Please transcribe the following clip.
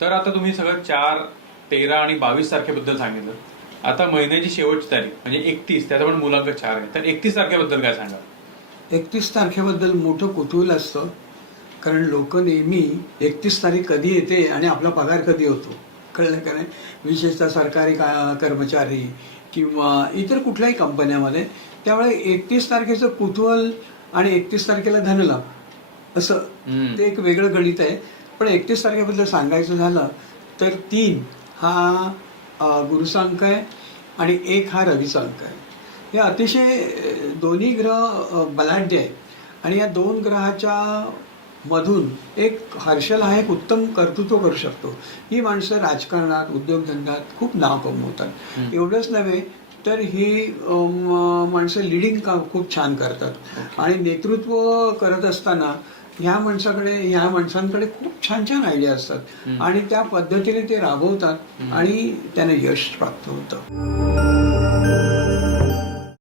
तर आता तुम्ही सगळं 4, 13 आणि 22 तारखेबद्दल सांगितलं. आता महिन्याची शेवटची तारीख म्हणजे 31, त्याचा पण मुलांक 4 आहे. तर 31 तारखेबद्दल काय सांगा? 31 तारखेबद्दल मोठं कुतूहल असतं, कारण लोक नेहमी 31 तारीख कधी येते आणि आपला पगार कधी होतो कळलं का नाही. विशेषतः सरकारी कर्मचारी किंवा इतर कुठल्याही कंपन्यामध्ये. त्यामुळे 31 तारखेचं कुतूहल आणि 31 तारखेला धनलाभ असं ते एक वेगळं गणित आहे. पण 31 तारखेबद्दल सांगायचं झालं तर 3 हा गुरुचा अंक आहे आणि 1 हा रवीचा अंक आहे. हे अतिशय दोन्ही ग्रह बलाढ्य आहेत आणि या 2 ग्रहाच्या मधून एक हर्षल हा एक उत्तम कर्तृत्व करू शकतो. ही माणसं राजकारणात उद्योगधंद्यात खूप नाव कमवतात. एवढंच नव्हे तर ही माणसं लिडिंग काम खूप छान करतात आणि नेतृत्व करत असताना ह्या माणसांकडे खूप छान छान आयडिया असतात आणि त्या पद्धतीने ते राबवतात आणि त्यांना यश प्राप्त होतं.